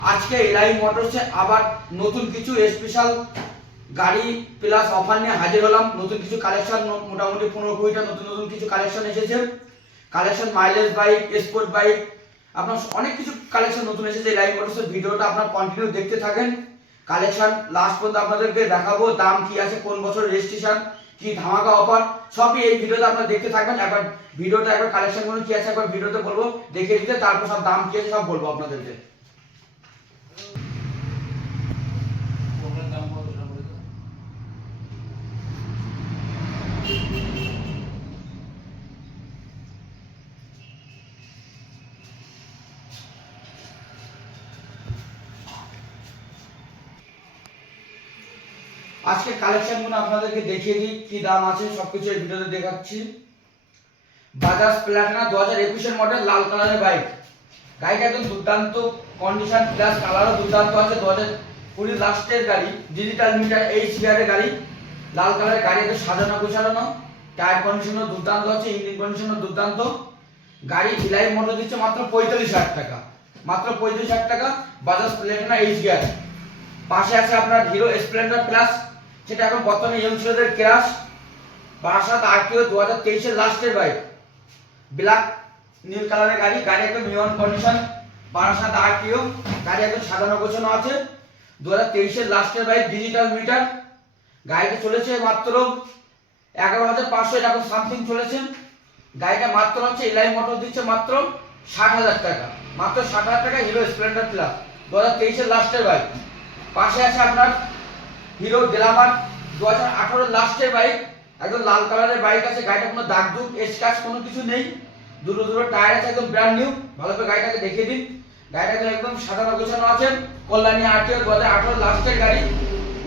আজকে এলআই মোটরসে আবার নতুন কিছু স্পেশাল গাড়ি প্লাস অফার নিয়ে হাজির হলাম। নতুন কিছু কালেকশন, মোটামুটি 15-20টা নতুন কিছু কালেকশন এসেছে। Collection mileage bike, sport bike, আপনার অনেক কিছু কালেকশন নতুন এসেছে এলআই মোটরসের। ভিডিওটা আপনার কন্টিনিউ দেখতে থাকেন। কালেকশন লাস্ট পর্যন্ত আপনাদেরকে দেখাবো, দাম কি আছে, কোন বছর রেজিস্ট্রেশন, কি ধামাকা অফার, সবই এই ভিডিওতে আপনারা দেখতে থাকবেন। একবার ভিডিওটা একবার কালেকশনগুলো কি আছে একবার ভিডিওতে বলবো, দেখে দিতে, তারপর সব দাম কি আছে সব বলবো আপনাদেরকে। আজকে কালেকশনগুলো আপনাদেরকে দেখিয়ে দিই, কি দাম আছে সবকিছু এই ভিডিওতে দেখাচ্ছি। বাজাজ প্লাটিনা 2021 এর মডেল, লাল কালারের বাইক। গাড়িটা একদম দুর্দান্ত কন্ডিশন, প্লাস কালারও দুর্দান্ত আছে। 2020 লাস্টের গাড়ি, ডিজিটাল মিটার, এইচ গিয়ারের গাড়ি, লাল কালারের গাড়ি। একদম সাজানো গোছানো, টায়ার কন্ডিশনও দুর্দান্ত আছে, ইঞ্জিন কন্ডিশনও দুর্দান্ত। গাড়ি এলআই মোটর দিচ্ছে মাত্র 45,000 টাকা, মাত্র 45,000 টাকা। Bajaj Platina H gear. পাশে আছে আপনার হিরো স্প্লেন্ডার প্লাস, যেটা এখন বর্তমানে ইয়ং ছেলেদের ক্রাশ। 62 আরটিও 2023 এর লাস্টের বাইক, ব্ল্যাক নীল কালারের গাড়ি। গাড়ি একদম নিয়ন কন্ডিশন, 62 আরটিও, গাড়ি একদম সাজানো গোছানো আছে। 2023 এর লাস্টের বাইক, ডিজিটাল মিটার। গাড়িটা চলেছে মাত্র 11,500 এরকম সামথিং চলেছে। গাড়িটা মাত্র হচ্ছে এলআই মোটর দিচ্ছে মাত্র 60,000 টাকা, মাত্র 60,000 টাকা। হিরো স্প্লেন্ডার প্লাস 2023 এর লাস্টের বাইক। পাশে আছে আপনার হিরো গ্ল্যামার 2018 এর লাস্টের বাইক, একদম লাল কালারের বাইক আছে। গাড়িটা কোনো দাগ দুগ স্ক্র্যাচ কোনো কিছু নেই, দুটো টায়ার আছে, একদম ব্র্যান্ড নিউ। ভালো করে গাড়িটাকে দেখিয়ে দিন। গাড়িটা একদম সাজানো গোছানো আছে। কল্যাণী আরটিও 2018 লাস্টের গাড়ি,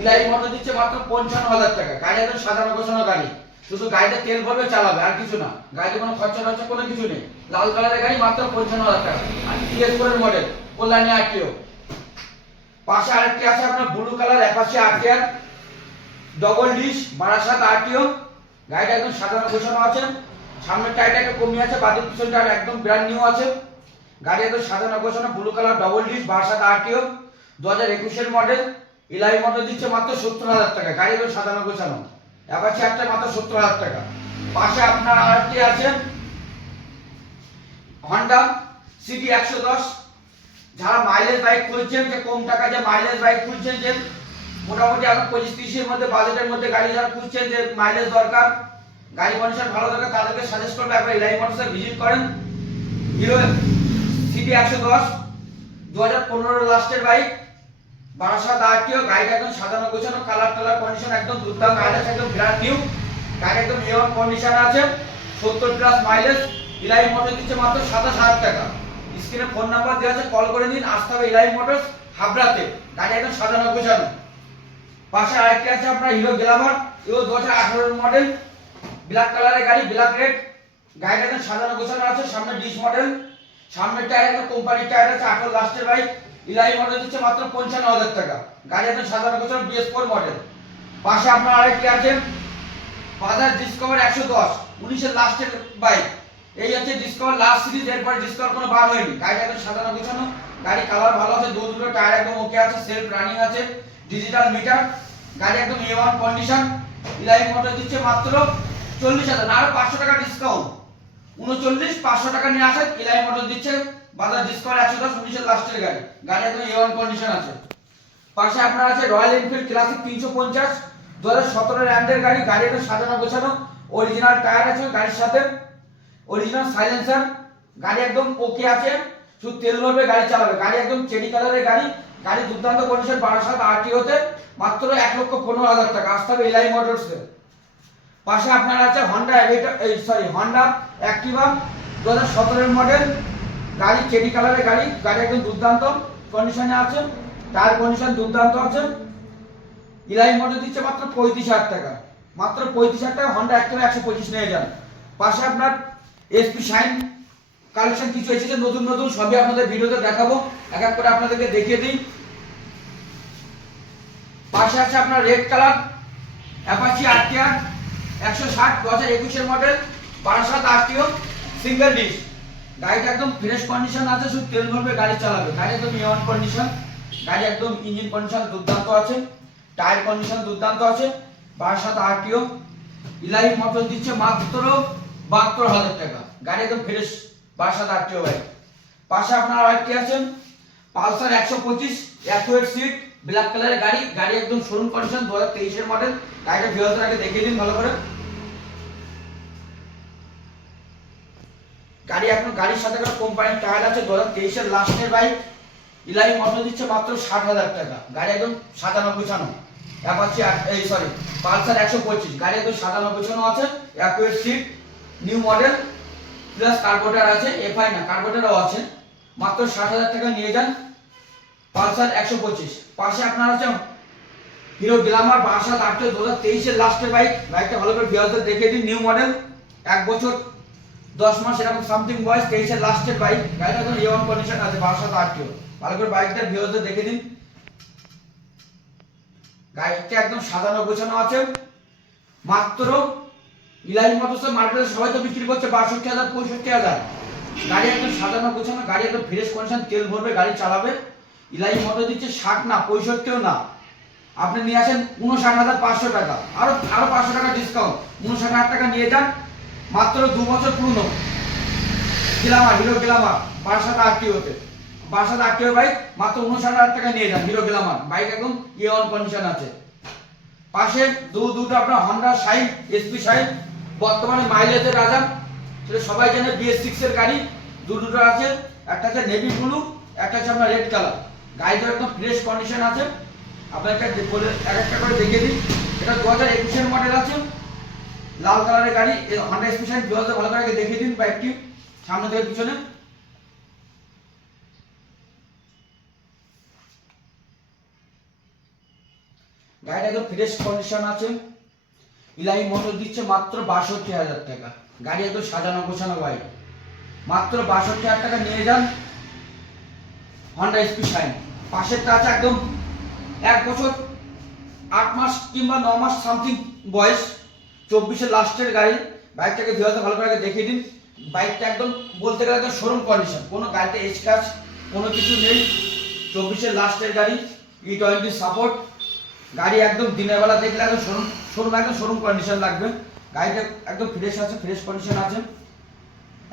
এলআই মোটর দিচ্ছে মাত্র 55,000 টাকা। গাড়ি একদম সাজানো গোছানো গাড়ি, শুধু গাড়িতে তেল ভরবে চালাবে, আর কিছু না। গাড়িতে কোনো খরচা কোনো কিছু নেই। লাল কালারের গাড়ি, মাত্র 55,000 টাকা। আর টিএস4 এর মডেল, কল্যাণী আরটিও। পাশে আরেকটি আছে আপনার blue colour Apache RTR, double dish, 62 RTO. গাড়িটা একদম সাজানো গোছানো আছে। সামনের টায়ারটা একটু কমই আছে, বাদিক পিছন টায়ার একদম ব্র্যান্ড নিউ আছে। গাড়ি একদম সাজানো গোছানো, blue colour, double dish, 62 RTO, 2021 এর মডেল। এলআই মোটর দিচ্ছে মাত্র 70,000 টাকা। গাড়ি একদম সাজানো গোছানো, অ্যাপাচি আরটিআর মাত্র 70,000 টাকা। পাশে আপনার আরেকটি আছে হন্ডা সিটি 110। যারা মাইলেজ বাইক খুঁজছেন, যে কম টাকা যে মাইলেজ বাইক খুঁজছেন, যে মোটামুটি এখন 25-30 এর মধ্যে বাজেটের মধ্যে গাড়ি যারা খুঁজছেন, যে মাইলেজ দরকার, গাড়ি কন্ডিশন ভালো দরকার, তাদেরকে সাজেস্ট করবো একবার এলআই মোটরসে ভিজিট করেন। হিরো সিটি 110 2015 লাস্টের বাইক, 62 আরটিও। গাড়িটা একদম সাজানো গোছানো, কালার কন্ডিশন একদম দুর্দান্ত, গাড়ি একদম ব্র্যান্ড নিউ। গাড়ি একদম নিউ কন্ডিশন আছে, 70 প্লাস মাইলেজ। এলআই মোটর দিচ্ছে মাত্র 27,000 টাকা। স্ক্রিনে ফোন নাম্বার দেওয়া আছে, কল করে নিন। আসতে হবে এলআই মোটরস, হাবড়াতে। গাড়ি একদম সাজানো গোছানো। পাশে আরেকটি আছে আপনার হিরো গ্ল্যামার, এও 2018 এর মডেল, ব্ল্যাক কালারের গাড়ি, ব্ল্যাক রেড। গাড়িটা একদম সাজানো গোছানো আছে। সামনে ডিশ মডেল, সামনের টায়ার একদম কোম্পানির টায়ার আছে, 18 লাস্টের বাইক। এলআই মোটর দিচ্ছে মাত্র 55,000 টাকা। গাড়ি একদম সাজানো গোছানো, BS4 মডেল। পাশে আপনার আরেকটি আছে বাজাজ ডিসকভার 110, 19 এর লাস্টের বাইক। এই হচ্ছে ডিসকভার লাস্ট সিরিজ, এরপরে ডিসকভার কোনো বার হয়নি। গাড়িটা একদম সাজানো গোছানো, গাড়ি কালার ভালো আছে, দুটো টায়ার একদম ওকে আছে, সেলফ রানিং আছে, ডিজিটাল মিটার। গাড়ি একদম A1 কন্ডিশন। এলআই মোটর দিচ্ছে মাত্র 40,000, আরো 500 টাকা ডিসকাউন্ট, 39,500 টাকা নিয়ে আসেন। এলআই মোটর দিচ্ছে বাজাজ ডিসকভার 110, 19 এর লাস্টের গাড়ি। গাড়ি একদম A1 কন্ডিশন আছে। পাশে আপনার আছে রয়্যাল এনফিল্ড ক্লাসিক 350, 2017 এর এন্ডের গাড়ি। গাড়ি একদম সাজানো গোছানো, অরিজিনাল টায়ার আছে গাড়ির সাথে, অরিজিনাল সাইলেন্সার। গাড়ি একদম ওকে আছে, শুধু তেল ভরবে গাড়ি চালাবে। গাড়ি একদম চেরি কালারের গাড়ি, গাড়ি দুর্দান্ত কন্ডিশন, 62 আরটিওতে, মাত্র 1,15,000 টাকা। আসতে হবে এলআই মোটরসে। পাশে আপনার আছে হন্ডা হন্ডা অ্যাক্টিভা 2017 এর মডেল, গাড়ি চেরি কালারের গাড়ি। গাড়ি একদম দুর্দান্ত কন্ডিশনে আছে, টায়ার কন্ডিশন দুর্দান্ত আছে। এলআই মোটর দিচ্ছে মাত্র 35,000 টাকা, মাত্র 35,000 টাকা। হন্ডা অ্যাক্টিভা 125 নিয়ে যান। পাশে আপনার এসপি শাইন কালেকশন কিছু এসেছে নতুন, সবই আপনাদের ভিডিওতে দেখাবো, এক এক করে আপনাদেরকে দেখিয়ে দিই। পাশে আছে আপনার রেড কালার অ্যাপাচি আরটিআর 160, 2021 এর মডেল, 62 আরটিও, সিঙ্গেল ডিশ। গাড়িটা একদম ফ্রেশ কন্ডিশন আছে, শুধু তেল ভরবে গাড়ি চালাবে। গাড়ি একদম A1 কন্ডিশন, গাড়ি একদম ইঞ্জিন কন্ডিশন দুর্দান্ত আছে, টায়ার কন্ডিশন দুর্দান্ত আছে। 12/7 RTO। ইলাহি মোটর দিচ্ছে মাত্র 72,000 টাকা। গাড়ি একদম ফ্রেশ 12/7 RTO বাইক। পাশে আপনার আরেকটি আছে পালসার 125 অ্যাকুয়েট সিট, ব্ল্যাক কালারের গাড়ি। গাড়ি একদম শোরুম কন্ডিশন, 2023 এর মডেল। গাড়িটা ভিউয়ারদের আগে দেখিয়ে দিন ভালো করে। গাড়ি এখন গাড়ির সাথে একটা কোম্পানির টায়ার আছে, 2023 এর লাস্টের বাইক। ইলাহি মোটর দিচ্ছে মাত্র 60,000 টাকা। গাড়ি একদম সাজানো গোছানো। অ্যাপাচি পালসার 125, গাড়ি একদম সাজানো গোছানো আছে, অ্যাকুয়েট seat, new model, plus carburettor আছে, এফআই না কার্বোরেটরও আছে। মাত্র 60,000 টাকা নিয়ে যান পালসার 125। পাশে আপনার আছে হিরো গ্ল্যামার 12/7 RTO, 2023 এর লাস্টের বাইক। বাইকটা ভালো করে ভিউয়ারদের দেখিয়ে দিন। নিউ মডেল, 1 বছর 10 মাস এরকম সামথিং বয়স, 23 এর লাস্টের বাইক। গাড়িটা একদম A1 কন্ডিশন আছে, 12/7 RTO। ভালো করে বাইকটা ভিউয়ারদের দেখে দিন। গাড়িটা একদম সাজানো গোছানো আছে। মাত্র ইলাহি মোটরস মার্কেটে সবাই তো বিক্রি করছে 62,000 65,000। গাড়ি একদম সাজানো গোছানো, গাড়ি একদম ফ্রেশ কন্ডিশন, তেল ভরবে গাড়ি চালাবে। ইলাহি মোটর দিচ্ছে 60 না 65ও না, আপনি নিয়ে আসেন 59,500 টাকা, আরো 500 টাকা ডিসকাউন্ট, 59,000 টাকা নিয়ে যান। মাত্র 2 বছর পুরনো Glamour, hero Glamour 12/7 RTO-তে, 12/7 RTO bike. মাত্র 59,000 টাকা নিয়ে যান হিরো গ্ল্যামার বাইক, একদম A1 কন্ডিশন আছে। পাশে দুটো আপনার হন্ডা শাইন SP শাইন, বর্তমানে মাইলেজের রাজা, সেটা সবাই জানে, BS6 এর গাড়ি। দুটো আছে, একটা আছে নেভি ব্লু, একটা আছে আপনার রেড কালার। গাড়িটা একদম ফ্রেশ কন্ডিশন আছে। আপনাকে বলে একটা করে দেখিয়ে দিই। এটা 2021 এর মডেল আছে, লাল কালারের গাড়ি। হন্ডা SP শাইন ভিউয়ারদের ভালো করে দেখিয়ে দিন বাইকটি সামনে থেকে পিছনে। গাড়িটা একদম ফ্রেশ কন্ডিশন আছে। ইলাহি মোটর দিচ্ছে মাত্র 62,000 টাকা। গাড়ি একদম সাজানো গোছানো বাইক, মাত্র 62,000 টাকা নিয়ে যান হন্ডা SP শাইন। পাশেরটা আছে একদম 1 বছর 8 মাস কিংবা 9 মাস সামথিং বয়স, 24 এর লাস্টের গাড়ি। বাইকটাকে ভিউয়ারদের ভালো করে দেখিয়ে দিন। বাইকটা একদম বলতে গেলে একদম শোরুম কন্ডিশন, কোনো গাড়িতে স্ক্র্যাচ কোনো কিছু নেই। 24 এর লাস্টের গাড়ি, E20 সাপোর্ট। গাড়ি একদম দিনের বেলা দেখলে একদম একদম শোরুম কন্ডিশন লাগবে। গাড়িটা একদম ফ্রেশ আছে, ফ্রেশ কন্ডিশন আছে।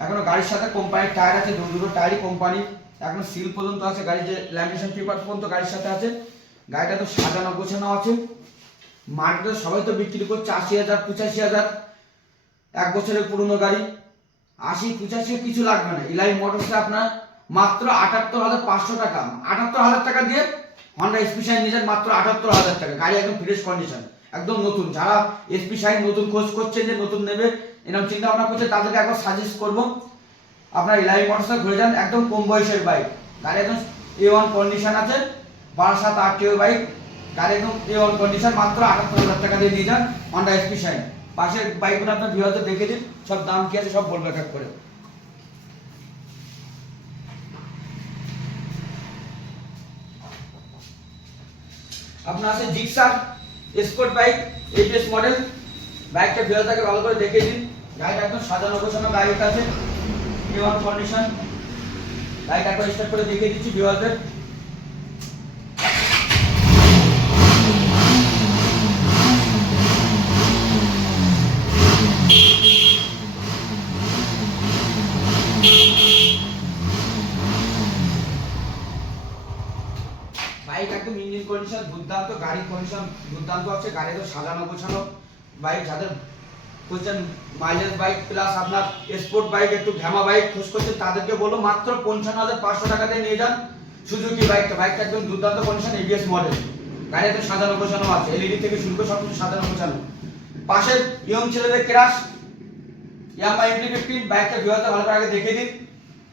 এখনো গাড়ির সাথে কোম্পানির টায়ার আছে, দুটো টায়ারই কোম্পানি, এখনো সিল পর্যন্ত আছে। গাড়ির যে ল্যামিনেশন পেপার পর্যন্ত গাড়ির সাথে আছে। গাড়িটা তো সাজানো গোছানো আছে। মার্কেটে সবাই তো বিক্রি করছে 80,000 85,000, 1 বছরের পুরনো গাড়ি। 80 85 কিছু লাগবে না। ইলাহি মোটরসে আপনার মাত্র 78,500 টাকা, 78,000 টাকা দিয়ে হন্ডা SP শাইন নিয়ে যান, মাত্র 78,000 টাকা। গাড়ি একদম ফ্রেশ কন্ডিশন, একদম নতুন। যারা SP শাইন নতুন খোঁজ করছে যে নতুন নেবে, এরকম চিন্তা ভাবনা করছে, তাদেরকে একবার সাজেস্ট করবো আপনার ইলাহি মোটরসে ঘুরে যান। একদম কম বয়সের বাইক, গাড়ি একদম A1 কন্ডিশন আছে, 12/7 RTO বাইক। গাড়ি একদম A1 কন্ডিশন, মাত্র 78,000 টাকা দিয়ে নিয়ে যান হন্ডা SP শাইন। পাশের বাইকগুলো আপনার ভিউয়ারদের দেখে দিন, সব দাম কি আছে সব বলবো এক এক করে। আপনার আছে Gixxer sport bike, ABS model. বাইকটা ভিউয়ারদেরকে ভালো করে দেখে দিন। গাড়িটা একদম সাজানো গোছানো বাইক আছে, A1 কন্ডিশন। বাইক একবার স্টার্ট করে দেখিয়ে দিচ্ছি ভিউয়ারদের। বাইক একদম ইঞ্জিন কন্ডিশন দুর্দান্ত, গাড়ির কন্ডিশন দুর্দান্ত আছে। গাড়ি তো সাজানো গোছানো বাইক। যাদের খুঁজছেন মাইলেজ বাইক প্লাস আপনার স্পোর্ট বাইক, একটু ঘ্যামা বাইক খোঁজ করছেন, তাদেরকে বলবো মাত্র 55,500 টাকা দিয়ে নিয়ে যান সুজুকি বাইকটা। বাইকটা একদম দুর্দান্ত কন্ডিশন, ABS মডেল। গাড়ি একদম সাজানো গোছানো আছে, LED থেকে শুরু করে সবকিছু সাজানো গোছানো। পাশের ইয়ং ছেলেদের ক্রাশ ইয়ামাহা MT-15 বাইকটা ভিউয়ারদের ভালো করে আগে দেখিয়ে দিন।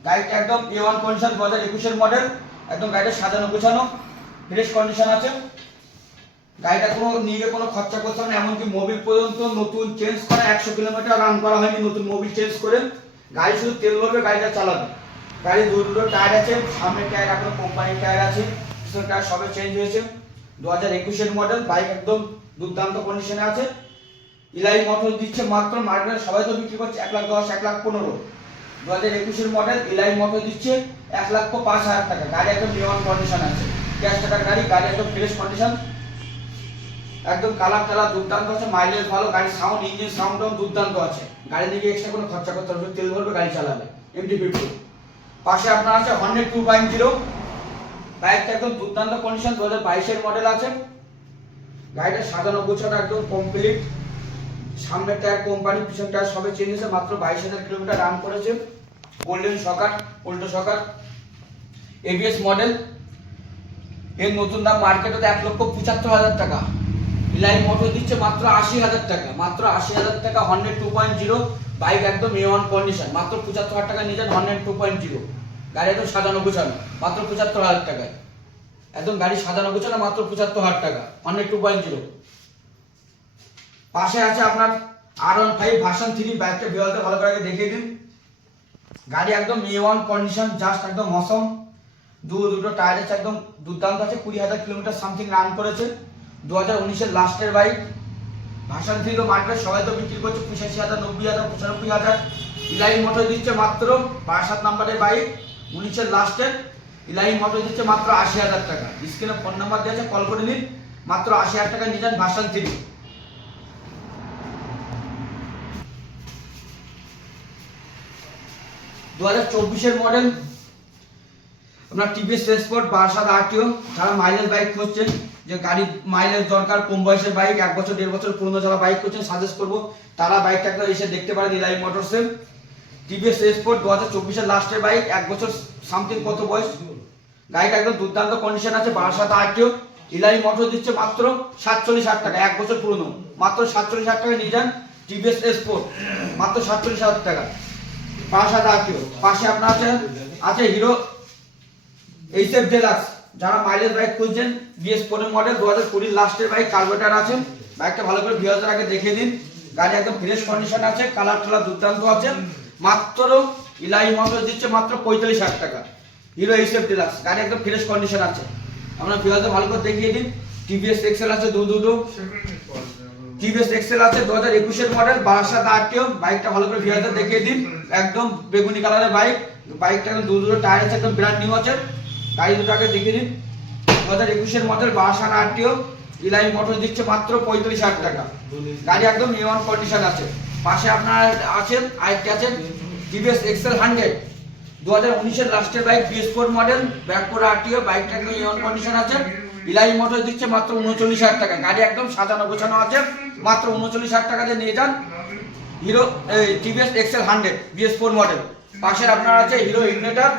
গাড়িটা একদম A1 কন্ডিশন, 2021 এর মডেল। একদম গাড়িটা সাজানো গোছানো, ফ্রেশ কন্ডিশন আছে। গাড়িটা কোনো নিয়ে কোনো খরচা করতে হবে না, এমনকি মোবিল পর্যন্ত নতুন চেঞ্জ করা, 100 কিলোমিটার রান করা হয়নি নতুন মোবিল চেঞ্জ করে। গাড়ি শুধু তেল ভরবে, গাড়িটা চালাবে। গাড়ি দুটো টায়ার আছে, সামনের টায়ার এখন কোম্পানির টায়ার আছে, পিছনের টায়ার সবে চেঞ্জ হয়েছে। 2021 এর মডেল বাইক, একদম দুর্দান্ত কন্ডিশনে আছে। ইলাহি মোটর দিচ্ছে মাত্র, মার্কেটে সবাই তো বিক্রি করছে 1,10,000 1,15,000। 2021 মডেল ইলাই মোটর দিচ্ছে 1,05,000 টাকা। গাড়ি একদম নিয়ন কন্ডিশন আছে, ক্যাশ টাকার গাড়ি, গাড়ি একদম ফ্রেশ কন্ডিশন, একদম কালার দুর্দান্ত আছে, মাইলেজ ভালো, গাড়ি সাউন্ড ইঞ্জিন সাউন্ডও দুর্দান্ত আছে। গাড়ি দিকে এক্সট্রা কোনো খরচা করতে হবে, তেল ভরবে গাড়ি চালাবে MT-50। পাশে আপনার আছে হর্নেট 2.0, বাইকটা একদম দুর্দান্ত কন্ডিশন, 2022 মডেল আছে। গাড়িটা সাজানো গোছানো একদম কমপ্লিট, সামনের টায়ার কোম্পানি, পিছন টায়ার সবে চেঞ্জ হয়েছে, মাত্র 22,000 কিলোমিটার রান করেছে। গোল্ডেন শকার, উল্টো শকার, ABS মডেল। এর নতুন দাম মার্কেটে 1,75,000 টাকা। ইলাই মোটর দিচ্ছে মাত্র 80,000 টাকা, মাত্র 80,000 টাকা। হর্নেট 2.0 বাইক একদম A1 কন্ডিশন, মাত্র 75,000 টাকা নিয়ে যান। হর্নেট 2.0 গাড়ি একদম সাজানো গোছানো, মাত্র 75,000 টাকায়। একদম গাড়ি সাজানো গোছানো, মাত্র 75,000 টাকা। হর্নেট 2.0। পাশে আছে আপনার R15 ভার্সন 3, বাইকটা ভিউয়ারদের ভালো করে দেখিয়ে দিন। গাড়ি একদম A1 কন্ডিশন, জাস্ট একদম মসম। দুটো টায়ার আছে একদম দুর্দান্ত আছে, 20,000 কিলোমিটার সামথিং রান করেছে। 2019 লাস্টের বাইক। ভার্সন 3 তো মার্কেটে সবাই তো বিক্রি করছে 85,000, 90,000, 95,000। ইলাই মোটর দিচ্ছে মাত্র 5-7 নম্বরের বাইক, 19 লাস্টের। ইলাই মোটর দিচ্ছে মাত্র 80,000 টাকা। স্ক্রিনে ফোন নাম্বার দেওয়া আছে, কল করে নিন। মাত্র 80,000 টাকা নিয়ে যান ভার্সন 3। 2024 মডেল আপনার TVS স্পোর্ট 62 RTO। যারা মাইলেজ বাইক খুঁজছেন, যে গাড়ি মাইলেজ দরকার, কম বয়সের বাইক, 1 বছর 1.5 বছর পুরনো যারা বাইক করছেন সাজেস্ট করবো, তারা বাইকটা একটা এসে দেখতে পারেন ইলাই মোটরসে। TVS স্পোর্ট 2024 লাস্টের বাইক, 1 বছর সামথিং কত বয়স, গাড়িটা একদম দুর্দান্ত কন্ডিশন আছে, 62 RTO। ইলাই মোটর দিচ্ছে মাত্র 47,000 টাকা, 1 বছর পুরনো, মাত্র 47,000 টাকা নিয়ে যান TVS স্পোর্ট, মাত্র 47,000 টাকা, 62 RTO। পাশে আপনার আছে হিরো HF ডিলাক্স। যারা মাইলেজ বাইক খুঁজছেন, BS4 মডেল, 2020 লাস্টের বাইক, কার্বোরেটর আছে। বাইকটা ভালো করে ভিউয়ারদের আগে দেখিয়ে দিন। গাড়ি একদম ফ্রেশ কন্ডিশন আছে, কালার টালার দুর্দান্ত আছে। মাত্র ইলাই মোটর দিচ্ছে মাত্র 45,000 টাকা, হিরো HF ডিলাক্স। গাড়ি একদম ফ্রেশ কন্ডিশন আছে, আমরা ভিউয়ারদের ভালো করে দেখিয়ে দিন। TVS এক্সেল আছে দুটো, TVS এক্সেল আছে 2021 মডেল, 62 RTO। বাইকটা ভালো করে ভিউয়ারদের দেখিয়ে দিন। একদম বেগুনি কালারের বাইক, বাইকটা একদম দুটো টায়ার আছে, একদম ব্র্যান্ড নিউ আছে। গাড়ি দুটোকে দেখিয়ে দিন। 2021 মডেল, 62 RTO। ইলাই মোটর দিচ্ছে মাত্র 35,000 টাকা। গাড়ি একদম A1 কন্ডিশন আছে। পাশে আপনার আছেন আরেকটি আছে TVS এক্সেল 100, 2019 লাস্টের বাইক, BS4 মডেল, 42 RTO। বাইকটা একদম A1 কন্ডিশন আছে। ইলাই মোটর দিচ্ছে মাত্র 39,000 টাকা। গাড়ি একদম সাজানো গোছানো আছে, মাত্র 39,000 টাকা দিয়ে নিয়ে যান hero TVS Excel 100 BS4 model. পাশে আপনার আছে হিরো ইগনিটর,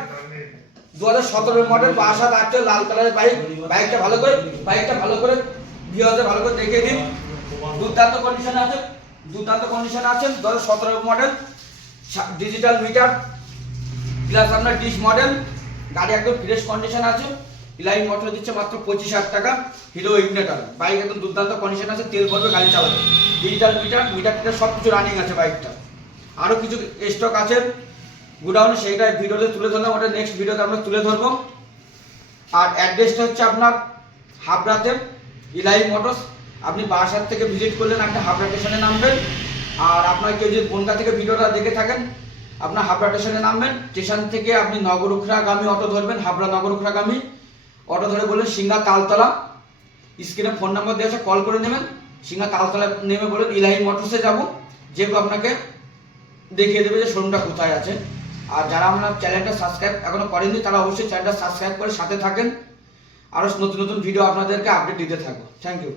2017 মডেল, 62 RTO, লাল কালারের বাইক। বাইকটা ভালো করে ভিউয়ারদের ভালো করে দেখিয়ে দিন। দুর্দান্ত কন্ডিশন আছে, 2017 মডেল, ডিজিটাল মিটার প্লাস আপনার ডিশ মডেল। গাড়ি একদম ফ্রেশ কন্ডিশন আছে। ইলাই মোটর দিচ্ছে মাত্র 25,000 টাকা, হিরো ইগনিটর। বাইক একদম দুর্দান্ত কন্ডিশন আছে, তেল ভরবে গাড়ি চালাবে, ডিজিটাল মিটার সব কিছু রানিং আছে বাইকটা। আরো কিছু স্টক আছে গোডাউনে, সেইটা ভিডিওতে তুলে ধরলাম, ওটা নেক্সট ভিডিওতে আমরা তুলে ধরবো। আর অ্যাড্রেসটা হচ্ছে আপনার হাবড়াতে, ইলাই মোটরস। আপনি বারাসাত থেকে ভিজিট করলেন, আপনি হাবড়া স্টেশনে নামবেন। আর আপনার কেউ যদি বনগা থেকে ভিডিওটা দেখে থাকেন, আপনার হাবড়া স্টেশনে নামবেন। স্টেশন থেকে আপনি নগরুখরাগামী অটো ধরবেন, হাবড়া নগরুখরাগামী অটো ধরে বললেন সিংহা তালতলা। স্ক্রিনে ফোন নাম্বার দেওয়া আছে, কল করে নেবেন। সিংহা তালতলা নেমে বলুন ইলাই মোটরসে যাবো, যেহেতু আপনাকে দেখিয়ে দেবে যে শোরুমটা কোথায় আছে। আর যারা আমরা চ্যানেলটা সাবস্ক্রাইব এখনো করেননি, তারা অবশ্যই চ্যানেলটা সাবস্ক্রাইব করে সাথে থাকেন। আরও নতুন নতুন ভিডিও আপনাদেরকে আপডেট দিতে থাকবো। Thank you.